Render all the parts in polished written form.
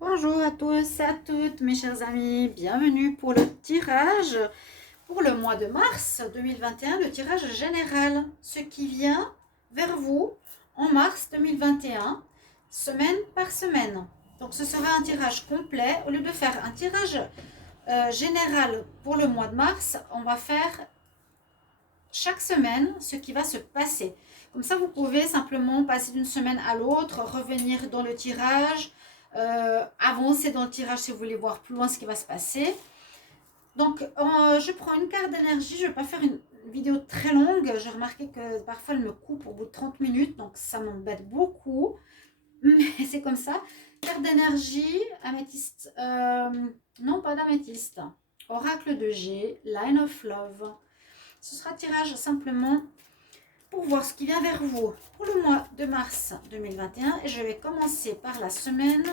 Bonjour à tous et à toutes mes chers amis, bienvenue pour le tirage pour le mois de mars 2021, le tirage général, ce qui vient vers vous en mars 2021, semaine par semaine. Donc ce sera un tirage complet, au lieu de faire un tirage général pour le mois de mars, on va faire chaque semaine ce qui va se passer. Comme ça, vous pouvez simplement passer d'une semaine à l'autre, revenir dans le tirage, avancer dans le tirage si vous voulez voir plus loin ce qui va se passer. Donc, je prends une carte d'énergie. Je ne vais pas faire une vidéo très longue. J'ai remarqué que parfois, elle me coupe au bout de 30 minutes. Donc, ça m'embête beaucoup. Mais c'est comme ça. Carte d'énergie, améthyste. Non, pas d'améthyste. Oracle de G, Line of Love. Ce sera tirage simplement pour voir ce qui vient vers vous pour le mois de mars 2021. Et je vais commencer par la semaine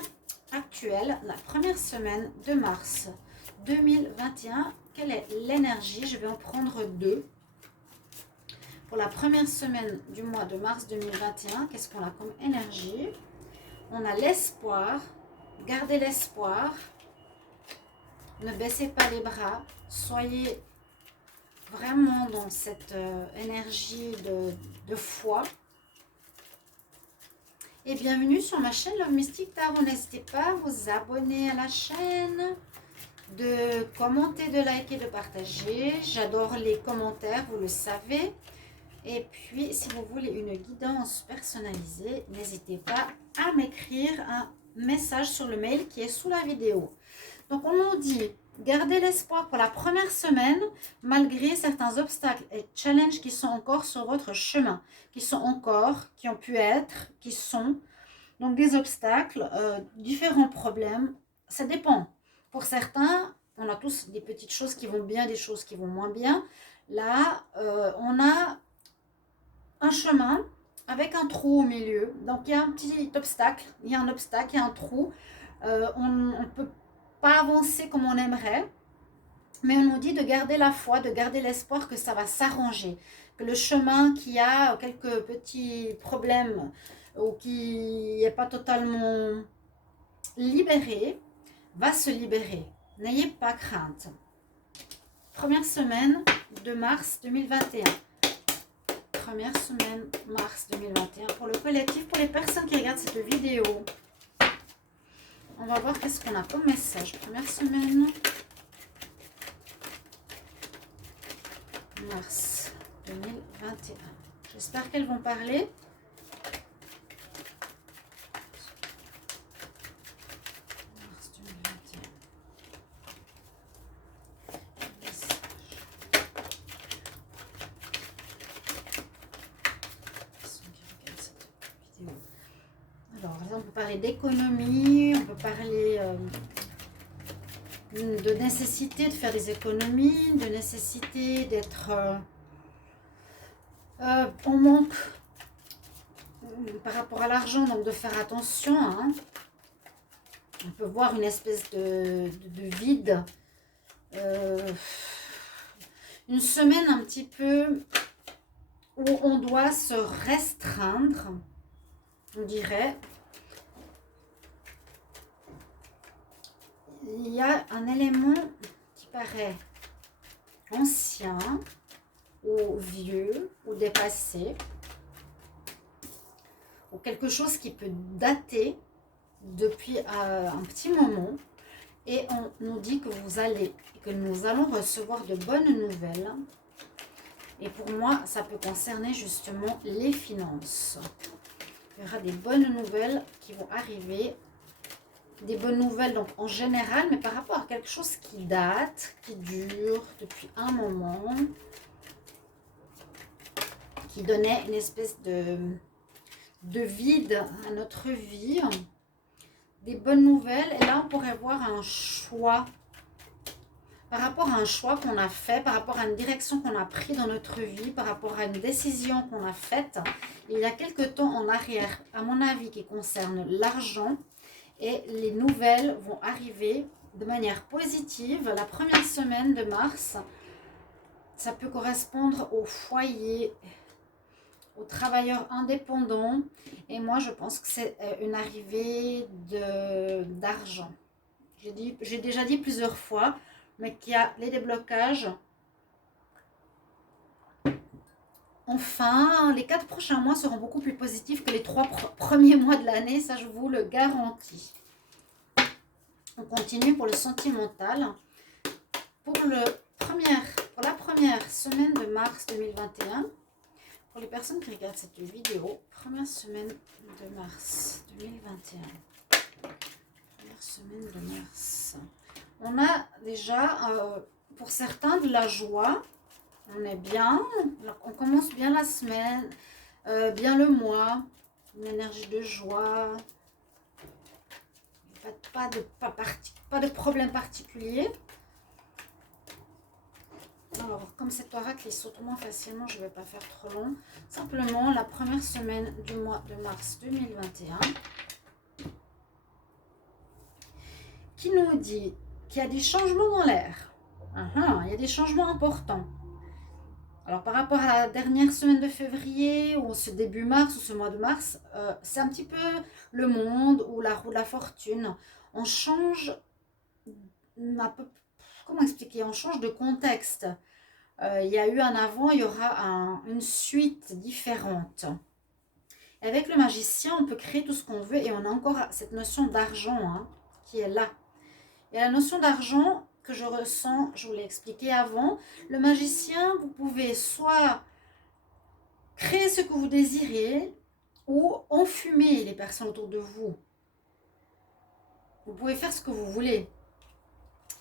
actuelle, la première semaine de mars 2021. Quelle est l'énergie? Je vais en prendre deux. Pour la première semaine du mois de mars 2021, qu'est-ce qu'on a comme énergie? On a l'espoir. Gardez l'espoir. Ne baissez pas les bras. Soyez vraiment dans cette énergie de foi. Et bienvenue sur ma chaîne Love Mystic Tarot. N'hésitez pas à vous abonner à la chaîne, de commenter, de liker, de partager. J'adore les commentaires, vous le savez. Et puis, si vous voulez une guidance personnalisée, n'hésitez pas à m'écrire un message sur le mail qui est sous la vidéo. Donc, on nous dit, gardez l'espoir pour la première semaine, malgré certains obstacles et challenges qui sont encore sur votre chemin, qui ont pu être, qui sont. Donc, des obstacles, différents problèmes, ça dépend. Pour certains, on a tous des petites choses qui vont bien, des choses qui vont moins bien. Là, on a un chemin avec un trou au milieu. Donc, il y a un petit obstacle, il y a un obstacle, il y a un trou. On ne peut pas avancer comme on aimerait, mais on nous dit de garder la foi, de garder l'espoir que ça va s'arranger, que le chemin qui a quelques petits problèmes ou qui n'est pas totalement libéré, va se libérer. N'ayez pas crainte. Première semaine de mars 2021. Première semaine mars 2021 pour le collectif, pour les personnes qui regardent cette vidéo. On va voir qu'est-ce qu'on a comme message. Première semaine mars 2021. J'espère qu'elles vont parler. Mars 2021. Alors, on peut parler d'économie, on peut parler de nécessité de faire des économies, de nécessité d'être en manque par rapport à l'argent, donc de faire attention. Hein. On peut voir une espèce de vide. Une semaine un petit peu où on doit se restreindre, on dirait. Il y a un élément qui paraît ancien ou vieux ou dépassé, ou quelque chose qui peut dater depuis un petit moment, et on nous dit que nous allons recevoir de bonnes nouvelles. Et pour moi, ça peut concerner justement les finances. Il y aura des bonnes nouvelles qui vont arriver. Des bonnes nouvelles donc en général, mais par rapport à quelque chose qui date, qui dure depuis un moment, qui donnait une espèce de vide à notre vie. Des bonnes nouvelles. Et là, on pourrait voir un choix. Par rapport à un choix qu'on a fait, par rapport à une direction qu'on a prise dans notre vie, par rapport à une décision qu'on a faite, il y a quelque temps en arrière, à mon avis, qui concerne l'argent. Et les nouvelles vont arriver de manière positive. La première semaine de mars, ça peut correspondre au foyer, aux travailleurs indépendants. Et moi, je pense que c'est une arrivée de d'argent. J'ai déjà dit plusieurs fois, mais qu'il y a les déblocages. Enfin, les 4 prochains mois seront beaucoup plus positifs que les 3 premiers mois de l'année, ça je vous le garantis. On continue pour le sentimental. Pour la première semaine de mars 2021, pour les personnes qui regardent cette vidéo, première semaine de mars 2021. Première semaine de mars. On a déjà, pour certains, de la joie. On est bien. On commence bien la semaine, bien le mois. Une énergie de joie. Pas de problème particulier. Alors, comme cet oracle il saute moins facilement, je ne vais pas faire trop long. Simplement, la première semaine du mois de mars 2021, qui nous dit qu'il y a des changements dans l'air. Il y a des changements importants. Alors, par rapport à la dernière semaine de février, ou ce début mars, ou ce mois de mars, c'est un petit peu le monde, ou la roue de la fortune. On change, comment expliquer, on change de contexte. Il y a eu un avant, il y aura une suite différente. Et avec le magicien, on peut créer tout ce qu'on veut et on a encore cette notion d'argent qui est là. Et la notion d'argent que je ressens, je vous l'ai expliqué avant, le magicien, vous pouvez soit créer ce que vous désirez ou enfumer les personnes autour de vous. Vous pouvez faire ce que vous voulez.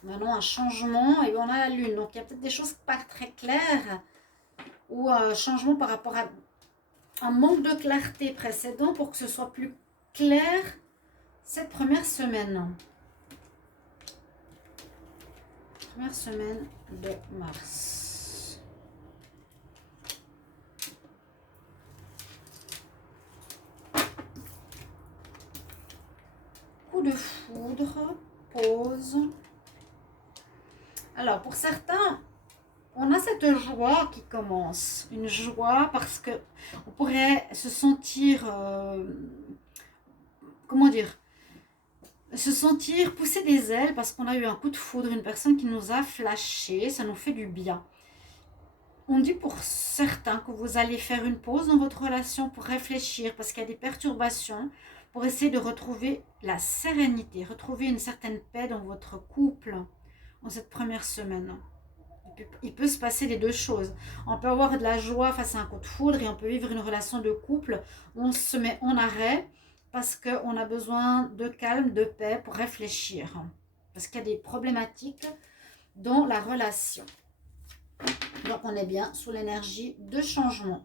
Maintenant, un changement, et on a la lune. Donc, il y a peut-être des choses pas très claires ou un changement par rapport à un manque de clarté précédent pour que ce soit plus clair cette première semaine. Première semaine de mars. Coup de foudre, pause. Alors, pour certains, on a cette joie qui commence. Une joie parce que on pourrait se sentir, comment dire, se sentir pousser des ailes parce qu'on a eu un coup de foudre, une personne qui nous a flashé, ça nous fait du bien. On dit pour certains que vous allez faire une pause dans votre relation pour réfléchir parce qu'il y a des perturbations, pour essayer de retrouver la sérénité, retrouver une certaine paix dans votre couple en cette première semaine. Il peut se passer les deux choses. On peut avoir de la joie face à un coup de foudre et on peut vivre une relation de couple où on se met en arrêt parce qu'on a besoin de calme, de paix pour réfléchir. Parce qu'il y a des problématiques dans la relation. Donc on est bien sous l'énergie de changement.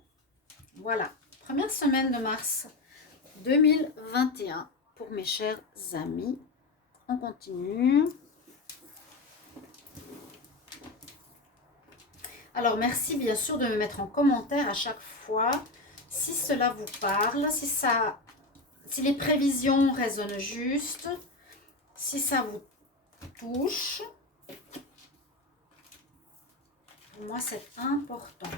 Voilà, première semaine de mars 2021 pour mes chers amis. On continue. Alors, merci bien sûr de me mettre en commentaire à chaque fois si cela vous parle, si les prévisions résonnent juste, si ça vous touche. Pour moi, c'est important.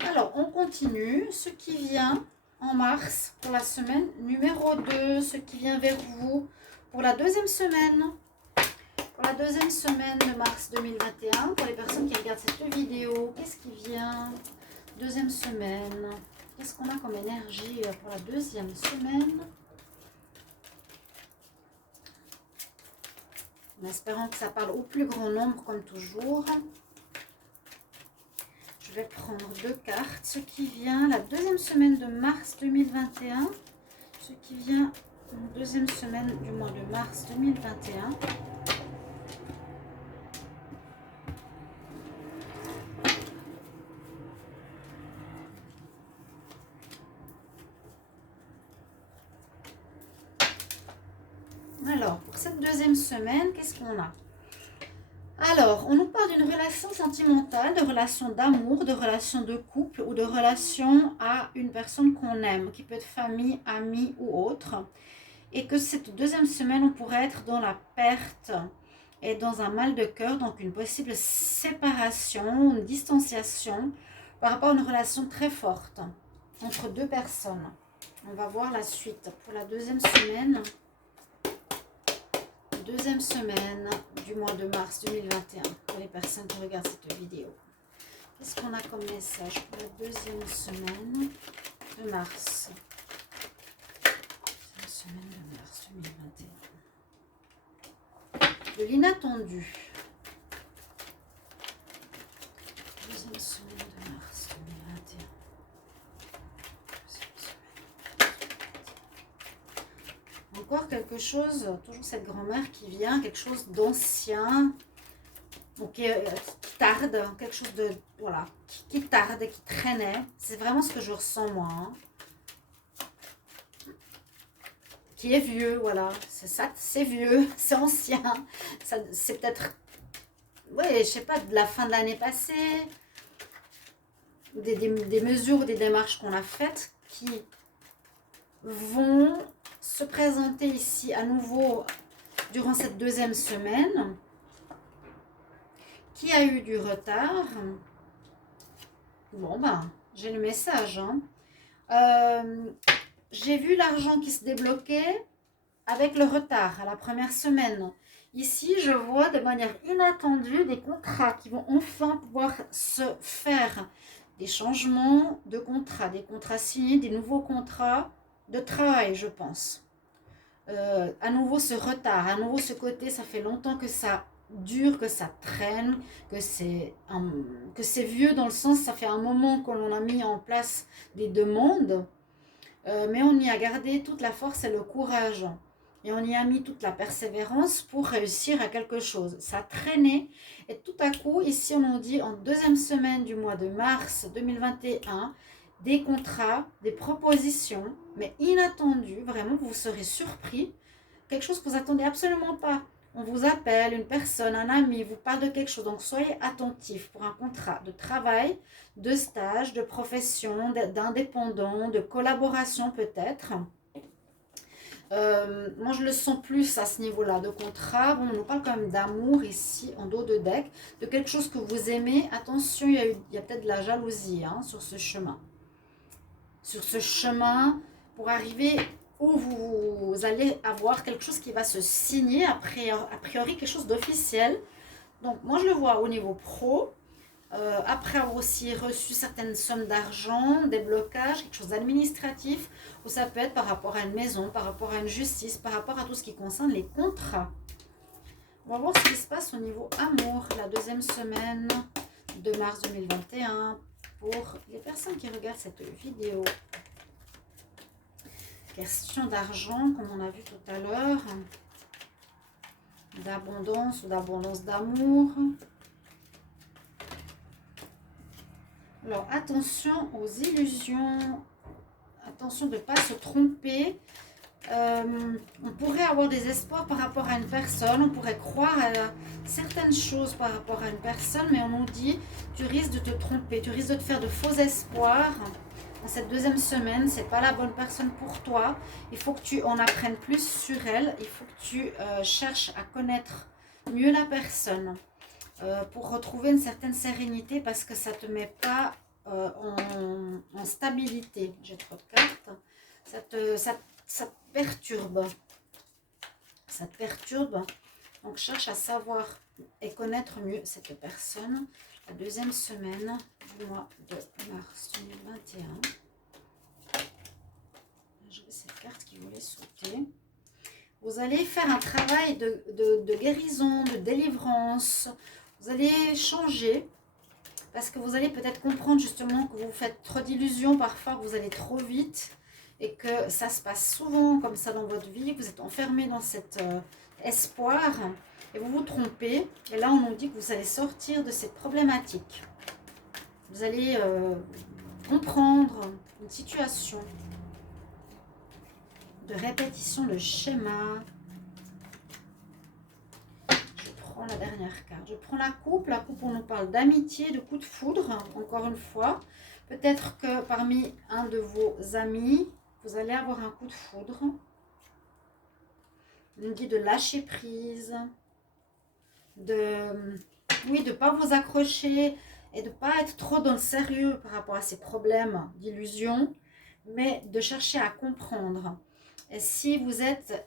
Alors, on continue. Ce qui vient en mars pour la semaine numéro 2, ce qui vient vers vous pour la deuxième semaine. Pour la deuxième semaine de mars 2021, pour les personnes qui regardent cette vidéo, qu'est-ce qui vient? Deuxième semaine. Qu'est-ce qu'on a comme énergie pour la deuxième semaine? En espérant que ça parle au plus grand nombre, comme toujours. Je vais prendre 2 cartes. Ce qui vient la deuxième semaine de mars 2021. Ce qui vient en deuxième semaine du mois de mars 2021. Alors, pour cette deuxième semaine, qu'est-ce qu'on a? Alors, on nous parle d'une relation sentimentale, de relation d'amour, de relation de couple ou de relation à une personne qu'on aime, qui peut être famille, amie ou autre. Et que cette deuxième semaine, on pourrait être dans la perte et dans un mal de cœur, donc une possible séparation, une distanciation par rapport à une relation très forte entre deux personnes. On va voir la suite pour la deuxième semaine. deuxième semaine du mois de mars 2021 pour les personnes qui regardent cette vidéo. Qu'est-ce qu'on a comme message pour la deuxième semaine de mars? Deuxième semaine de mars 2021. De l'inattendu. Deuxième semaine de mars 2021. Encore quelque chose, toujours cette grand-mère qui vient, quelque chose d'ancien, qui tarde, quelque chose de, voilà, qui tarde, qui traînait. C'est vraiment ce que je ressens moi. Hein. Qui est vieux, voilà, c'est ça, c'est vieux, c'est ancien. C'est peut-être, oui, je sais pas, de la fin de l'année passée, des mesures ou des démarches qu'on a faites qui vont se présenter ici à nouveau durant cette deuxième semaine. Qui a eu du retard? Bon, ben, j'ai le message. Hein. J'ai vu l'argent qui se débloquait avec le retard à la première semaine. Ici, je vois de manière inattendue des contrats qui vont enfin pouvoir se faire. Des changements de contrats, des contrats signés, des nouveaux contrats de travail, je pense. À nouveau ce retard, à nouveau ce côté, ça fait longtemps que ça dure, que ça traîne, que c'est vieux dans le sens, ça fait un moment que l'on a mis en place des demandes, mais on y a gardé toute la force et le courage. Et on y a mis toute la persévérance pour réussir à quelque chose. Ça traînait et tout à coup, ici on nous dit en deuxième semaine du mois de mars 2021, des contrats, des propositions, mais inattendues, vraiment vous serez surpris, quelque chose que vous attendez absolument pas. On vous appelle, une personne, un ami, vous parle de quelque chose, donc soyez attentifs pour un contrat de travail, de stage, de profession, d'indépendant, de collaboration peut-être. Moi je le sens plus à ce niveau-là de contrat. Bon, on nous parle quand même d'amour ici en dos de deck, de quelque chose que vous aimez. Attention, il y a peut-être de la jalousie hein, sur ce chemin. Sur ce chemin pour arriver où vous allez avoir quelque chose qui va se signer, a priori quelque chose d'officiel. Donc moi je le vois au niveau pro. Après avoir aussi reçu certaines sommes d'argent, des blocages, quelque chose d'administratif, ou ça peut être par rapport à une maison, par rapport à une justice, par rapport à tout ce qui concerne les contrats. On va voir ce qui se passe au niveau amour, la deuxième semaine de mars 2021, pour les personnes qui regardent cette vidéo. Question d'argent, comme on a vu tout à l'heure, d'abondance ou d'abondance d'amour. Alors, attention aux illusions, attention de ne pas se tromper. On pourrait avoir des espoirs par rapport à une personne, on pourrait croire à certaines choses par rapport à une personne, mais on nous dit, tu risques de te tromper, tu risques de te faire de faux espoirs. Dans cette deuxième semaine, ce n'est pas la bonne personne pour toi. Il faut que tu en apprennes plus sur elle, il faut que tu cherches à connaître mieux la personne. Pour retrouver une certaine sérénité parce que ça ne te met pas en stabilité. J'ai trop de cartes. Ça te perturbe. Ça te perturbe. Donc, cherche à savoir et connaître mieux cette personne. La deuxième semaine du mois de mars 2021. J'avais cette carte qui voulait sauter. Vous allez faire un travail de guérison, de délivrance. Vous allez changer parce que vous allez peut-être comprendre justement que vous faites trop d'illusions parfois, que vous allez trop vite et que ça se passe souvent comme ça dans votre vie. Vous êtes enfermé dans cet espoir et vous vous trompez. Et là, on nous dit que vous allez sortir de cette problématique. Vous allez comprendre une situation de répétition de schéma. La dernière carte. Je prends la coupe. La coupe, on nous parle d'amitié, de coup de foudre, encore une fois. Peut-être que parmi un de vos amis, vous allez avoir un coup de foudre. On nous dit de lâcher prise, de ne pas vous accrocher et de ne pas être trop dans le sérieux par rapport à ces problèmes d'illusion, mais de chercher à comprendre. Et si vous êtes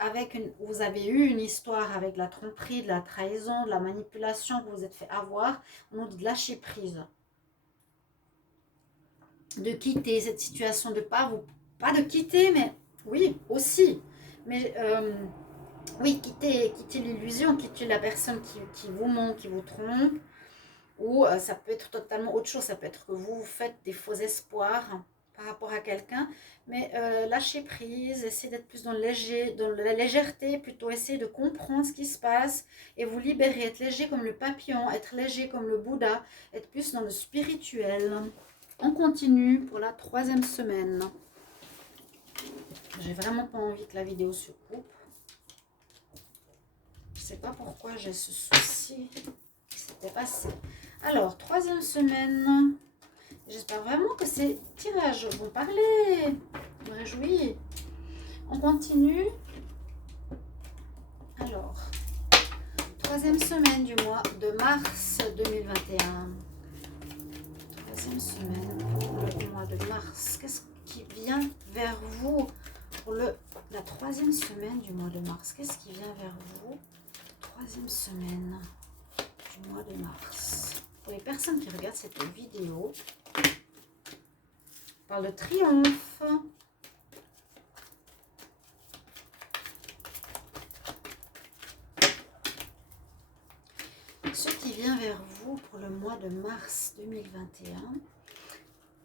vous avez eu une histoire avec de la tromperie, de la trahison, de la manipulation, que vous vous êtes fait avoir, on nous dit de lâcher prise. De quitter cette situation, pas de quitter, mais oui, aussi. Mais oui, quitter l'illusion, quitter la personne qui vous ment, qui vous trompe. Ou ça peut être totalement autre chose, ça peut être que vous faites des faux espoirs par rapport à quelqu'un, mais lâchez prise, essayez d'être plus dans la légèreté, plutôt essayez de comprendre ce qui se passe et vous libérer, être léger comme le papillon, être léger comme le Bouddha, être plus dans le spirituel. On continue pour la 3e semaine. J'ai vraiment pas envie que la vidéo se coupe. Je sais pas pourquoi j'ai ce souci. C'était passé. Alors, 3e semaine. J'espère vraiment que ces tirages vont parler. Je me réjouis. On continue. Alors, 3e semaine du mois de mars 2021. 3e semaine pour le mois de mars. Qu'est-ce qui vient vers vous pour la 3e semaine du mois de mars? Qu'est-ce qui vient vers vous? 3e semaine du mois de mars. Pour les personnes qui regardent cette vidéo, on parle de triomphe. Ce qui vient vers vous pour le mois de mars 2021.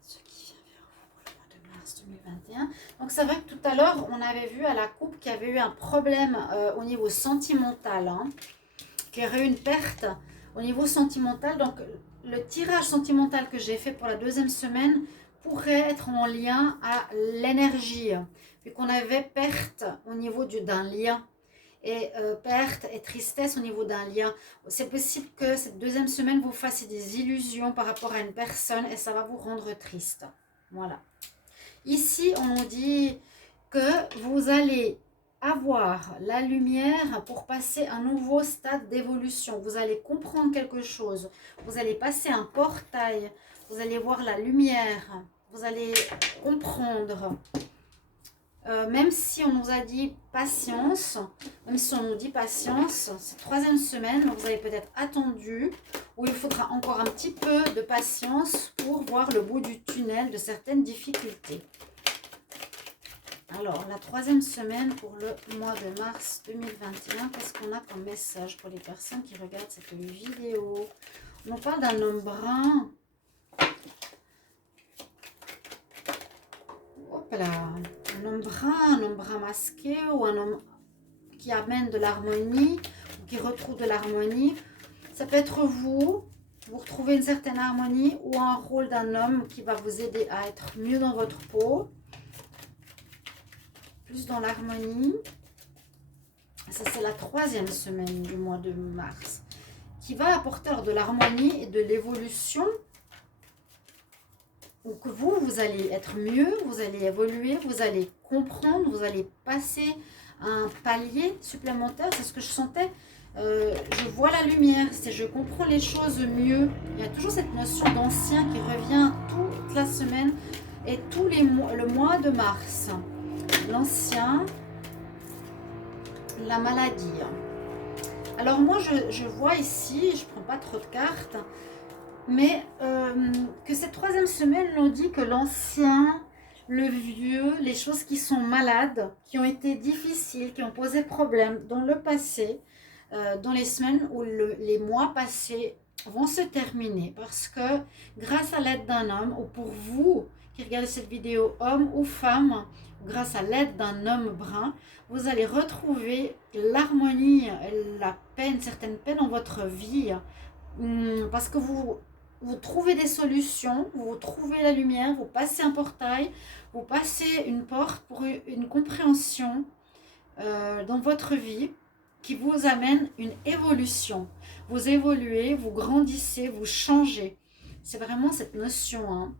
Ce qui vient vers vous pour le mois de mars 2021. Donc c'est vrai que tout à l'heure, on avait vu à la coupe qu'il y avait eu un problème au niveau sentimental. Qu'il y aurait eu une perte au niveau sentimental. Donc le tirage sentimental que j'ai fait pour la 2e semaine pourrait être en lien à l'énergie, vu qu'on avait perte au niveau d'un lien, et perte et tristesse au niveau d'un lien. C'est possible que cette 2e semaine vous fassiez des illusions par rapport à une personne et ça va vous rendre triste. Voilà. Ici, on nous dit que vous allez avoir la lumière pour passer un nouveau stade d'évolution. Vous allez comprendre quelque chose. Vous allez passer un portail. Vous allez voir la lumière. Vous allez comprendre. Même si on nous a dit patience, même si on nous dit patience, cette 3e semaine, vous avez peut-être attendu, où il faudra encore un petit peu de patience pour voir le bout du tunnel de certaines difficultés. Alors, la 3e semaine pour le mois de mars 2021, qu'est-ce qu'on a comme message pour les personnes qui regardent cette vidéo? On nous parle d'un homme brun. Hop là, un homme brun masqué, ou un homme qui amène de l'harmonie, ou qui retrouve de l'harmonie. Ça peut être vous retrouvez une certaine harmonie, ou un rôle d'un homme qui va vous aider à être mieux dans votre peau. Plus dans l'harmonie. Ça, c'est la 3e semaine du mois de mars, qui va apporter de l'harmonie et de l'évolution. Donc vous allez être mieux, vous allez évoluer, vous allez comprendre, vous allez passer un palier supplémentaire. C'est ce que je sentais. Je vois la lumière, je comprends les choses mieux. Il y a toujours cette notion d'ancien qui revient toute la semaine et tous les mois, le mois de mars. L'ancien, la maladie. Alors moi je vois ici, je ne prends pas trop de cartes, mais que cette 3e semaine nous dit que l'ancien, le vieux, les choses qui sont malades, qui ont été difficiles, qui ont posé problème dans le passé, dans les semaines ou les mois passés vont se terminer, parce que grâce à l'aide d'un homme, ou pour vous qui regardez cette vidéo, homme ou femme, grâce à l'aide d'un homme brun, vous allez retrouver l'harmonie, la paix, une certaine paix dans votre vie, parce que vous trouvez des solutions, vous trouvez la lumière, vous passez un portail, vous passez une porte pour une compréhension dans votre vie qui vous amène une évolution. Vous évoluez, vous grandissez, vous changez. C'est vraiment cette notion,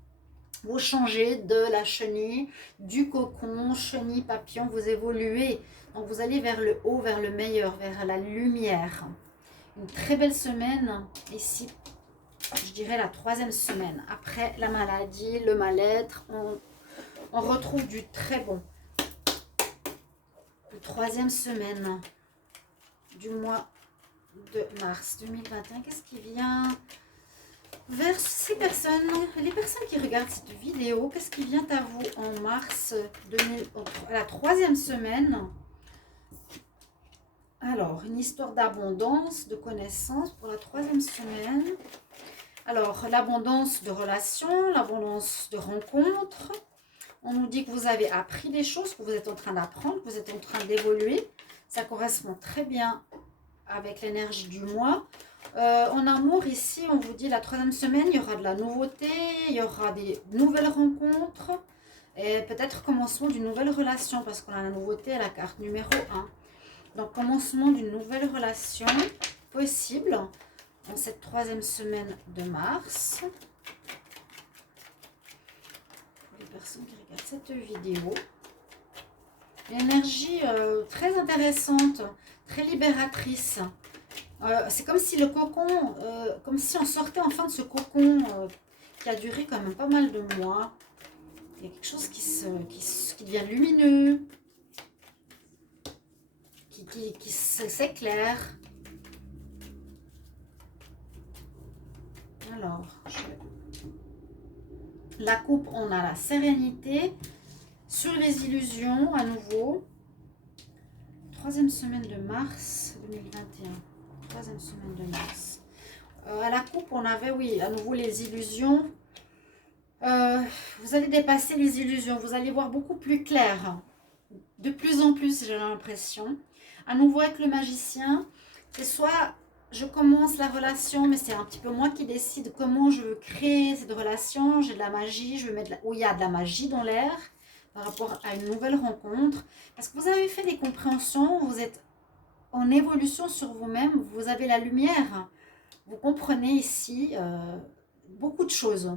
Vous changez de la chenille, du cocon, chenille, papillon, vous évoluez. Donc vous allez vers le haut, vers le meilleur, vers la lumière. Une très belle semaine ici. Je dirais la 3e semaine. Après la maladie, le mal-être, on retrouve du très bon. troisième semaine du mois de mars 2021. Qu'est-ce qui vient vers ces personnes, les personnes qui regardent cette vidéo? Qu'est-ce qui vient à vous en mars 2000, la troisième semaine? Alors, une histoire d'abondance, de connaissances pour la troisième semaine. Alors, l'abondance de relations, l'abondance de rencontres. On nous dit que vous avez appris des choses, que vous êtes en train d'apprendre, que vous êtes en train d'évoluer. Ça correspond très bien avec l'énergie du mois. En amour, ici, on vous dit la troisième semaine, il y aura de la nouveauté, il y aura des nouvelles rencontres et peut-être commencement d'une nouvelle relation parce qu'on a la nouveauté à la carte numéro 1. Donc, commencement d'une nouvelle relation possible en cette troisième semaine de mars. Pour les personnes qui regardent cette vidéo, l'énergie très intéressante, très libératrice. C'est comme si le cocon, comme si on sortait enfin de ce cocon qui a duré quand même pas mal de mois. Il y a quelque chose qui devient lumineux, qui s'éclaire. Alors, la coupe, on a la sérénité. Sur les illusions, à nouveau. Troisième semaine de mars 2021. Troisième semaine de mars. À la coupe, on avait, oui, à nouveau les illusions. Vous allez dépasser les illusions. Vous allez voir beaucoup plus clair. De plus en plus, j'ai l'impression. À nouveau avec le magicien, c'est soit je commence la relation, mais c'est un petit peu moi qui décide comment je veux créer cette relation. J'ai de la magie, je veux mettre où il y a de la magie dans l'air par rapport à une nouvelle rencontre. Parce que vous avez fait des compréhensions, vous êtes en évolution sur vous-même, vous avez la lumière. Vous comprenez ici beaucoup de choses.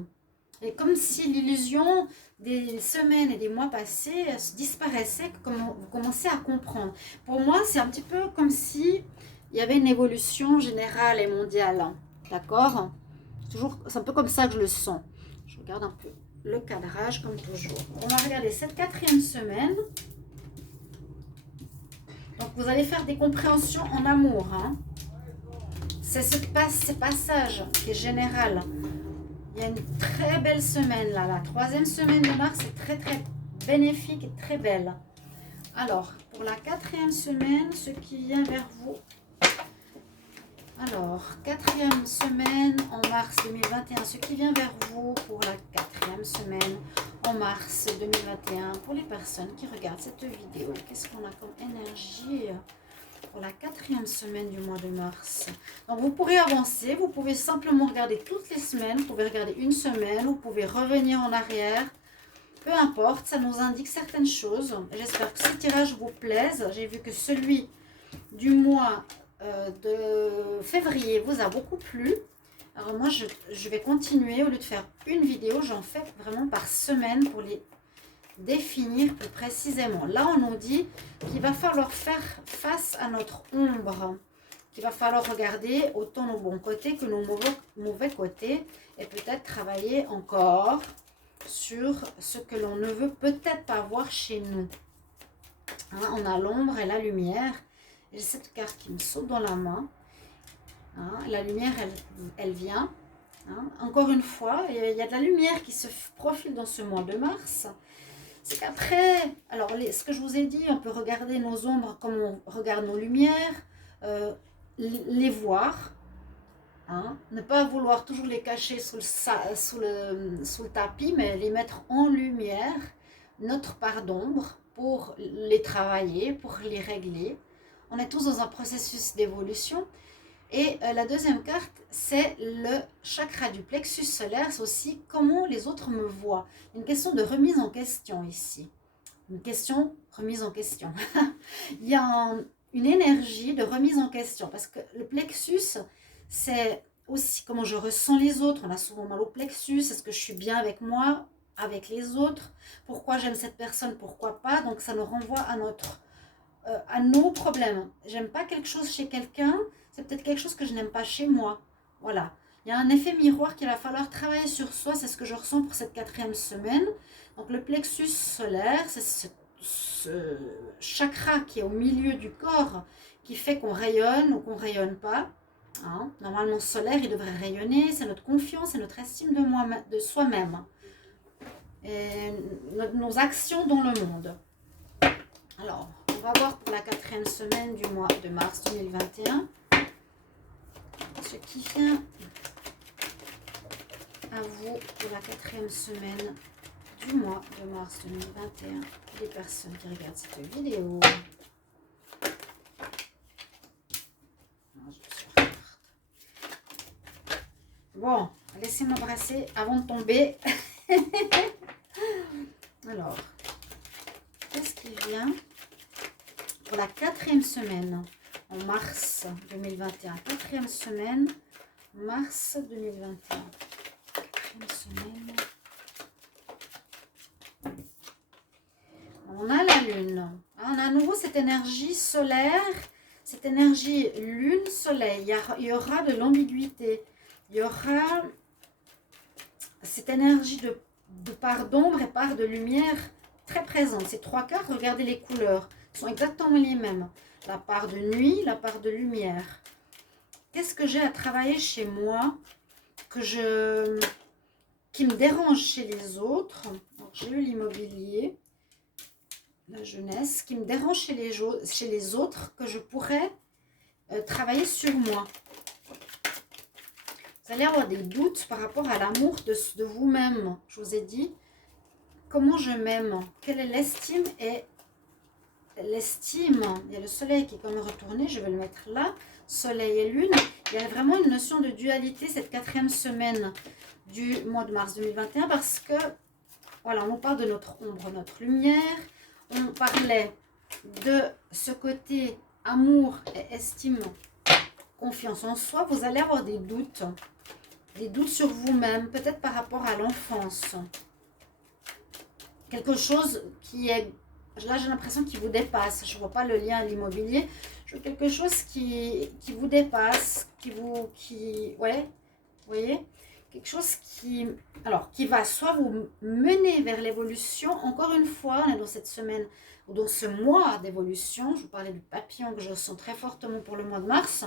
Et comme si l'illusion des semaines et des mois passés disparaissait, vous commencez à comprendre. Pour moi, c'est un petit peu comme si il y avait une évolution générale et mondiale. D'accord? C'est un peu comme ça que je le sens. Je regarde un peu le cadrage comme toujours. On va regarder cette quatrième semaine. Donc, vous allez faire des compréhensions en amour. Hein. C'est ce passage qui est général. Il y a une très belle semaine là. La troisième semaine de mars est très très bénéfique et très belle. Alors, pour la quatrième semaine, ce qui vient vers vous. Alors, quatrième semaine en mars 2021, ce qui vient vers vous pour la quatrième semaine en mars 2021, pour les personnes qui regardent cette vidéo. Qu'est-ce qu'on a comme énergie pour la quatrième semaine du mois de mars? Donc, vous pourrez avancer, vous pouvez simplement regarder toutes les semaines, vous pouvez regarder une semaine, vous pouvez revenir en arrière. Peu importe, ça nous indique certaines choses. J'espère que ce tirage vous plaise. J'ai vu que celui du mois de février vous a beaucoup plu. Alors moi je vais continuer, au lieu de faire une vidéo, j'en fais vraiment par semaine pour les définir plus précisément. Là on nous dit qu'il va falloir faire face à notre ombre, qu'il va falloir regarder autant nos bons côtés que nos mauvais côtés et peut-être travailler encore sur ce que l'on ne veut peut-être pas voir chez nous. Hein, on a l'ombre et la lumière. J'ai cette carte qui me saute dans la main. Hein, la lumière, elle vient. Hein. Encore une fois, il y a de la lumière qui se profile dans ce mois de mars. C'est qu'après, alors ce que je vous ai dit, on peut regarder nos ombres comme on regarde nos lumières, les voir. Hein, ne pas vouloir toujours les cacher sous le tapis, mais les mettre en lumière, notre part d'ombre, pour les travailler, pour les régler. On est tous dans un processus d'évolution. Et la deuxième carte, c'est le chakra du plexus solaire. C'est aussi comment les autres me voient. Une question de remise en question ici. Une question remise en question. Il y a une énergie de remise en question. Parce que le plexus, c'est aussi comment je ressens les autres. On a souvent mal au plexus. Est-ce que je suis bien avec moi, avec les autres? Pourquoi j'aime cette personne, pourquoi pas? Donc ça nous renvoie à nos problèmes. J'aime pas quelque chose chez quelqu'un, c'est peut-être quelque chose que je n'aime pas chez moi. Voilà. Il y a un effet miroir qu'il va falloir travailler sur soi. C'est ce que je ressens pour cette quatrième semaine. Donc le plexus solaire, c'est ce chakra qui est au milieu du corps qui fait qu'on rayonne ou qu'on rayonne pas. Hein. Normalement, solaire, il devrait rayonner. C'est notre confiance et notre estime de soi-même. Et nos actions dans le monde. Alors, on va voir pour la 4e semaine du mois de mars 2021. Ce qui vient à vous pour la 4e semaine du mois de mars 2021. Les personnes qui regardent cette vidéo. Bon, laissez-moi brasser avant de tomber. Alors, qu'est-ce qui vient pour la 4e semaine en mars 2021? 4e semaine, mars 2021. 4e semaine. On a la lune. On a à nouveau cette énergie solaire, cette énergie lune-soleil. Il y aura de l'ambiguïté. Il y aura cette énergie de part d'ombre et part de lumière très présente. Ces 3 quarts, regardez les couleurs, sont exactement les mêmes. La part de nuit, la part de lumière. Qu'est-ce que j'ai à travailler chez moi qui me dérange chez les autres? J'ai eu l'immobilier, la jeunesse, qui me dérange chez les autres, que je pourrais travailler sur moi. Vous allez avoir des doutes par rapport à l'amour de vous-même. Je vous ai dit, comment je m'aime? Quelle est l'estime? Et l'estime, il y a le soleil qui est comme retourné, je vais le mettre là, soleil et lune. Il y a vraiment une notion de dualité cette 4e semaine du mois de mars 2021 parce que, voilà, on parle de notre ombre, notre lumière. On parlait de ce côté amour et estime, confiance en soi. Vous allez avoir des doutes sur vous-même, peut-être par rapport à l'enfance. Quelque chose qui est, là j'ai l'impression qu'il vous dépasse. Je ne vois pas le lien à l'immobilier. Je vois quelque chose qui vous dépasse, ouais, vous voyez, quelque chose qui va soit vous mener vers l'évolution. Encore une fois, on est dans cette semaine ou dans ce mois d'évolution. Je vous parlais du papillon que je sens très fortement pour le mois de mars,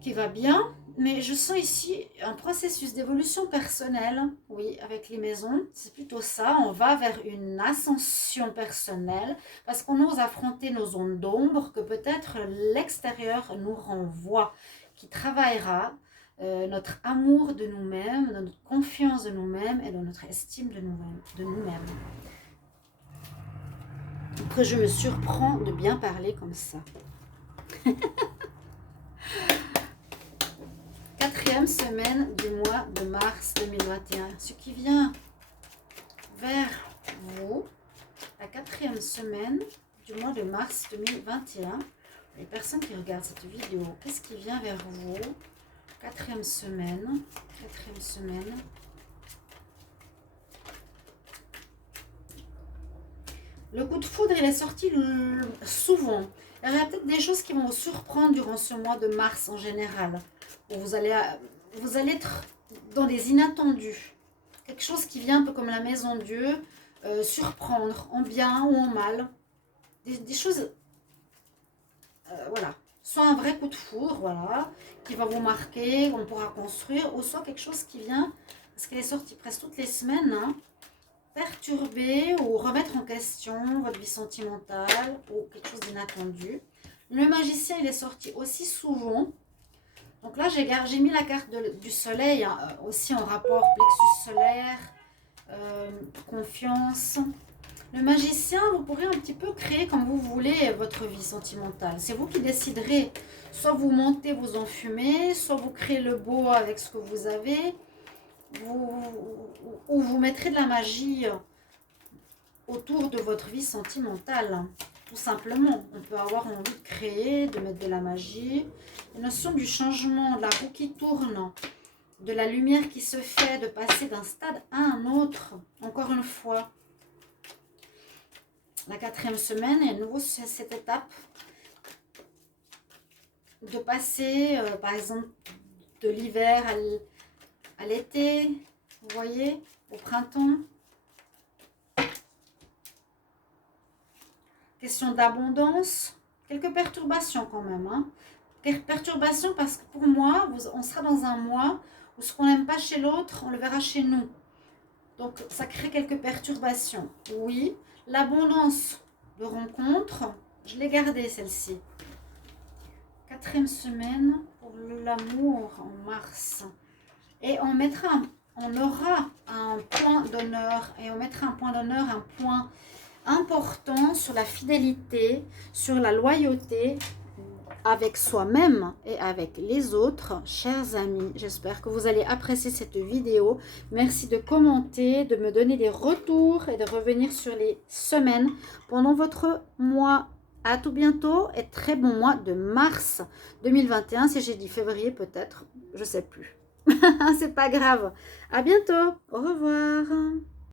qui va bien, mais je sens ici un processus d'évolution personnelle, oui, avec les maisons, c'est plutôt ça, on va vers une ascension personnelle, parce qu'on ose affronter nos zones d'ombre que peut-être l'extérieur nous renvoie, qui travaillera notre amour de nous-mêmes, notre confiance de nous-mêmes et de notre estime de nous-mêmes. Que je me surprends de bien parler comme ça. 4e semaine du mois de mars 2021. Ce qui vient vers vous, la 4e semaine du mois de mars 2021. Les personnes qui regardent cette vidéo, qu'est-ce qui vient vers vous? 4e semaine. 4e semaine. Le coup de foudre, il est sorti souvent. Il y aura peut-être des choses qui vont vous surprendre durant ce mois de mars en général. Où vous allez être dans des inattendus. Quelque chose qui vient un peu comme la maison de Dieu, surprendre en bien ou en mal. Des choses, voilà. Soit un vrai coup de foudre, voilà, qui va vous marquer, qu'on pourra construire, ou soit quelque chose qui vient, parce qu'elle est sortie presque toutes les semaines, hein, perturber ou remettre en question votre vie sentimentale ou quelque chose d'inattendu. Le magicien, il est sorti aussi souvent. Donc là, j'ai mis la carte du soleil, hein, aussi en rapport plexus solaire, confiance. Le magicien, vous pourrez un petit peu créer comme vous voulez votre vie sentimentale. C'est vous qui déciderez. Soit vous montez, vous enfumez, soit vous créez le beau avec ce que vous avez. Ou vous mettrez de la magie autour de votre vie sentimentale. Tout simplement, on peut avoir envie de créer, de mettre de la magie. La notion du changement, de la roue qui tourne, de la lumière qui se fait, de passer d'un stade à un autre. Encore une fois, la 4e semaine, et à nouveau cette étape de passer, par exemple, de l'hiver à l'été, vous voyez, au printemps. question d'abondance, quelques perturbations quand même. Hein. Perturbations parce que pour moi, on sera dans un mois où ce qu'on n'aime pas chez l'autre, on le verra chez nous. Donc, ça crée quelques perturbations. Oui, l'abondance de rencontres, je l'ai gardée celle-ci. 4e semaine pour l'amour en mars. Et on aura un point d'honneur et on mettra un point d'honneur, un point important sur la fidélité, sur la loyauté avec soi-même et avec les autres. Chers amis, j'espère que vous allez apprécier cette vidéo. Merci de commenter, de me donner des retours et de revenir sur les semaines pendant votre mois. À tout bientôt et très bon mois de mars 2021. Si j'ai dit février peut-être, je sais plus. C'est pas grave. À bientôt. Au revoir.